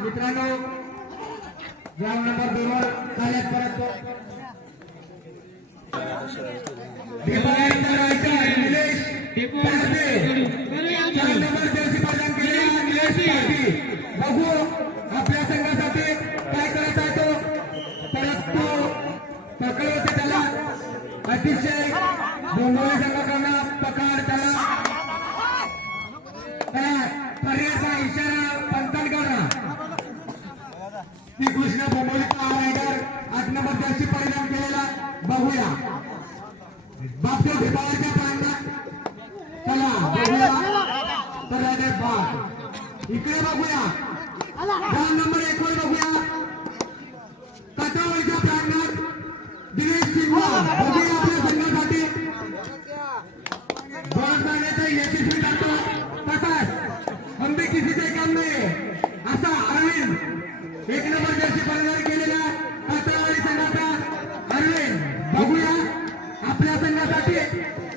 मित्रांनो ground number दोन वर चालत परत निलेश नंबर रायडर परिणाम केलेला बघूया. बापू भिपाळाच्या प्रांगणात चला बघूया. तर रायडर इकडे बघूया. दहा नंबर एक वर बघूया. कटावळीच्या प्रांगणात दिनेश सिंग बघूया आपल्या संघासाठी.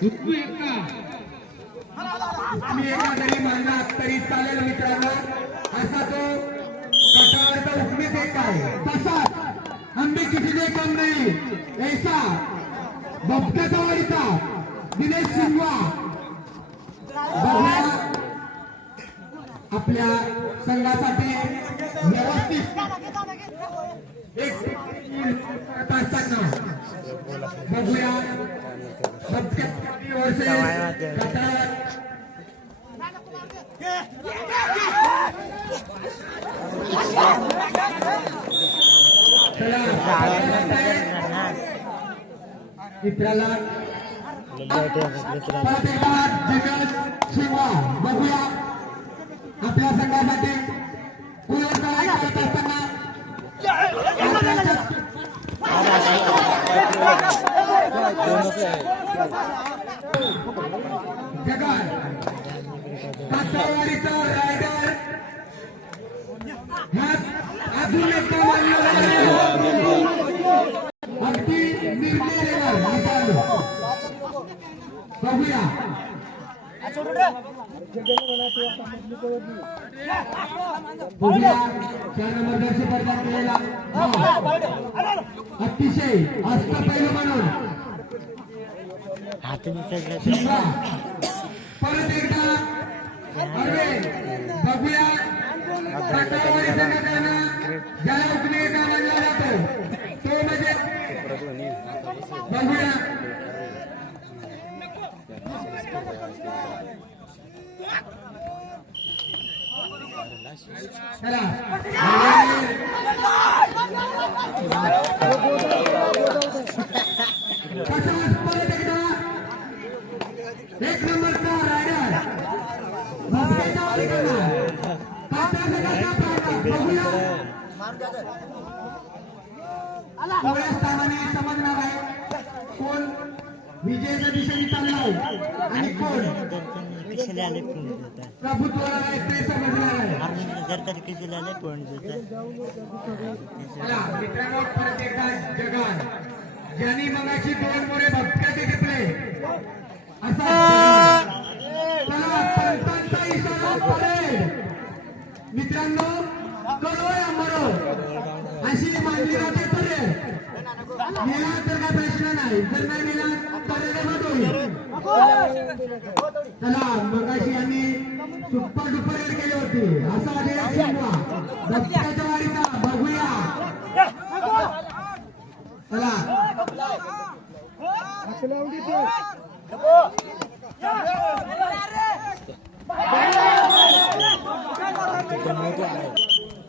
मी एका जरी म्हणला तरी चालेल मित्रांनो. असा तो कटावरचा उकमीच एक आहे. तसाच आंबे किसीचे कम नाही ऐसा बबकाचा वाडीचा दिनेश सिंगवा बघूया आपल्या संघासाठी व्यवस्थित एक बघूया. मित्राला बघूया आपल्या संघासाठी पुरस्कार करत असताना कासावाडीचा रायडर अजून एकदा मानला अगदी निर्णय बघूया बघूया चार नंबर केलेला अतिशय अस्त पैलू म्हणून बघूया चला. तसाच परत एकदा एक नंबरचा रायडर बघूया. कोवळ्या स्थानाने समजणार आहे. कोण? विजयाच्या दिशेने चाललाय आणि कोण? कितीला आले पॉईंट देतात प्रभुत्वाला आहे ते समजणार आहे. आर्मी जर तर कितीला आले पॉईंट देतात चला मित्रांनो परत एकदा जगान. ज्यांनी मगाशी दोन मोरे भक्त्याचे घेतले असा चला पंतांचा इशारा पडेल मित्रांनो करो या मरो. अशी मानली जाते पडेल मिळा तर काय प्रश्न नाही. जर नाही मिळाला चला मगाशी यांनी सुपर डुपर रेड केली होती. असा आदेश शिकवा. भक्त्याच्या वाडीचा बघूया. चला.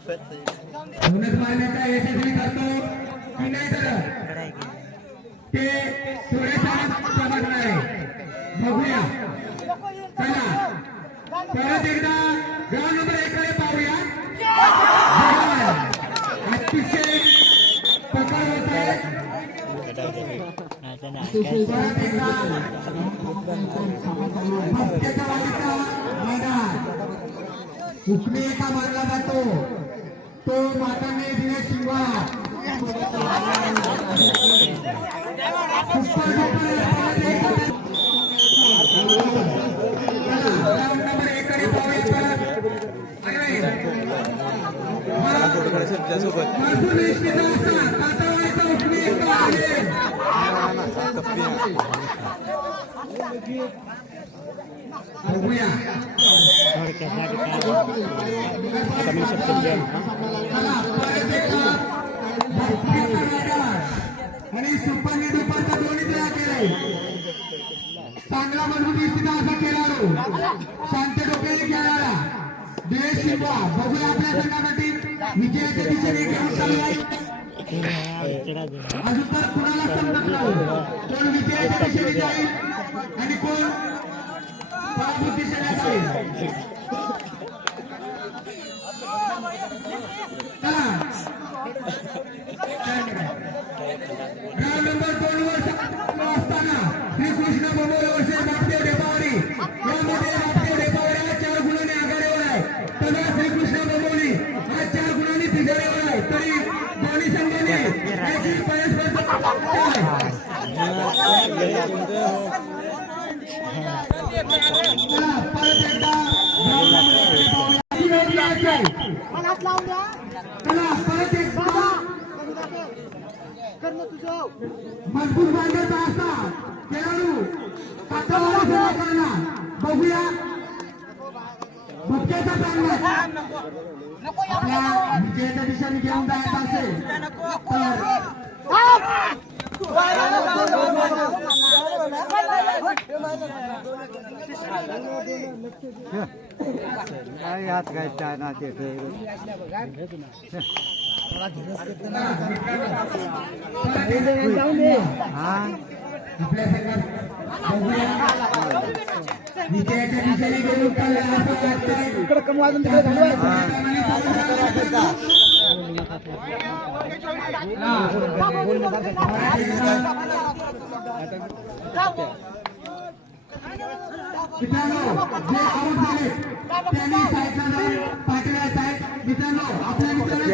धनुष मारण्याचा यशस्वी ठरतो की नाही ठरत ते थोड्याशा समजणार आहे बघूया चला. परत एकदा ग्राउंड नंबर एक कडे पाहूया. अतिशय पकड होते परत एकदा मैदान उकमी एका मानला जातो तो माताने दिनेश शिंगवा सुपर नंबर पाहूया बघूया थोडक्यासाठी आणि सुपर दुपारचा दोन्ही तयार केले चांगला मजबूत इस्तिदा असा केला शांत डोक्याने खेळाडा दिनेश शिवा बघूया आपल्या संघासाठी विजयाच्या दिशेने घेऊन चाललाय अजून तर कुणाला समजत नाही. कोण विजयाच्या दिशेने जाईल? आणि कोण? पराभूत दिशेने जाईल चला ग्राउंड नंबर दोन वर असताना श्रीकृष्ण बबोल वर्षे बापदेव डेपावरी यामध्ये बापदेव डेपावरी हा चार गुणांनी आघाडीवर आहे तथा श्रीकृष्ण बबोली हा चार गुणांनी तिजाऱ्यावर आहे तरी दोन्ही संघांनी याची परस्पर चला, परत एकदा ground number एक वर पाहूया. ही वेळ आहे. मनात लावून द्या चला परत एकदा करणं तुझं मजबूत बांधायचा असा खेळाडू काठावर उभा करणार बघूया भुटक्याचा चांगला आपल्या विजयाच्या दिशेने घेऊन जायचं असेल तर काय हात काय चायना ते हा आपल्या संघात विजयाच्या दिशेने इकडे तिकडे घालवायचं मित्रांनो जे आऊट झाले त्यांनी साईडला जाऊन पाठवल्या साहेब मित्रांनो आपल्या मित्रांना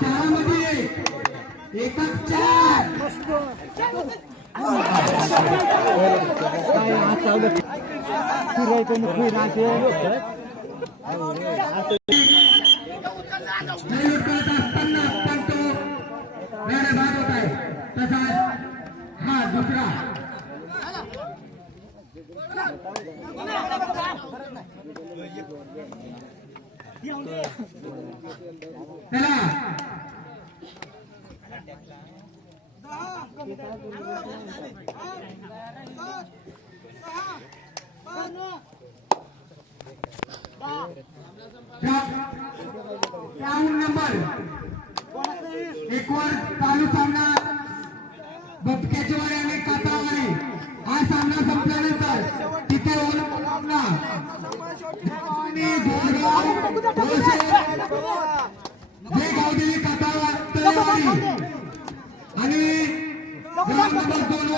चला एकच चार नैवेद करत असताना पण तो गाड्या बाद होत आहे तसाच हा दुसरा चला। नंबर. एक वर चालू सामना बटक्याची वारी आणि कातावारी हा सामना संपल्यानंतर तिथे सामना जे गावदेवी आणि ग्राउंड नंबर दोन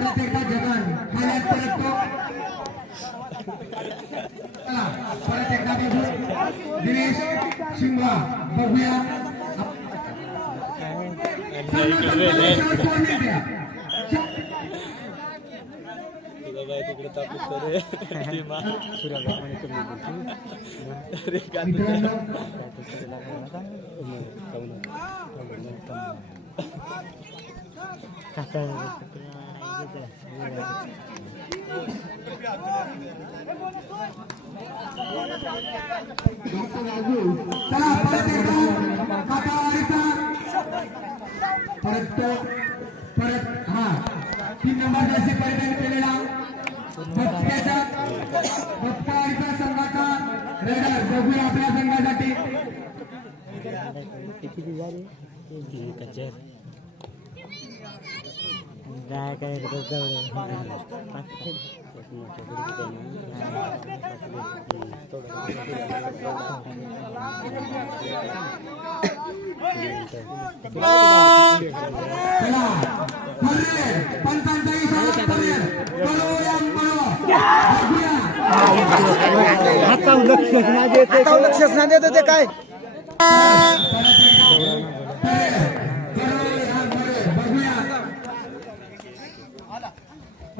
परत एकदा जगन खाण्यात परत तो चला परत एकदा बघू दिनेश शिंगवा बघूया सर्व संघाला कोण द्या मित्रांनो चला परत परत तो परत हा तीन नंबर जर्सी परिधान केलेला भक्त्याचा भक्तावाडीचा संघाचा रेडर बघूया आपल्या संघासाठी काय काय आता लक्षच नाही देत. लक्षच नाही देत ते काय?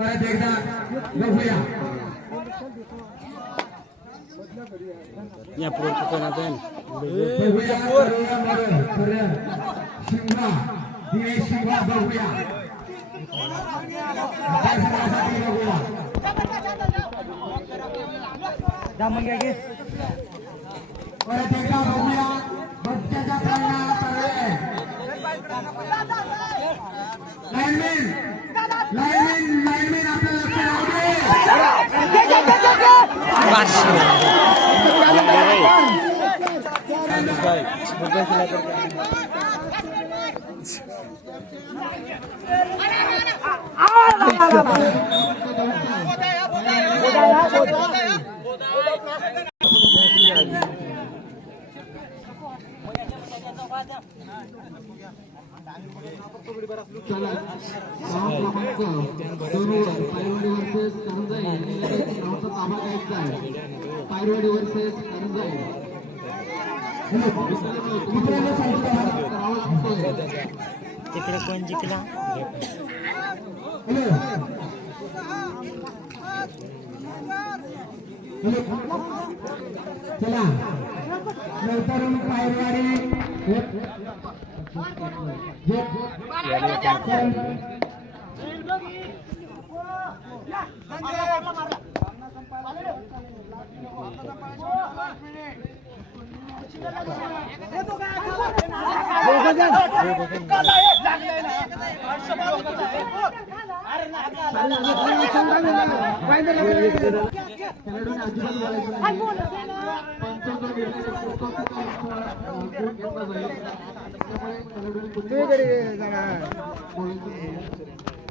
परत एकदा बघूया या पुढे कोणाचं बघूया करूया मरू करूया शिंगा दिनेश शिंगा बघूया आपल्या संघासाठी बघूया परत एकदा बघूया बच्च्याच्या पाळण्याला चाललंय लाईनमॅन लाईनमॅन चला पायरवाडी वर्सेस करंजाई मित्रांनो सांगतो तिकडे कोण जिंकला? हॅलो. चला. नंतर पायरवाडी. पंचायत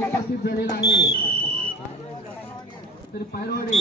उपस्थित झालेला आहे. तरी पायरवाडी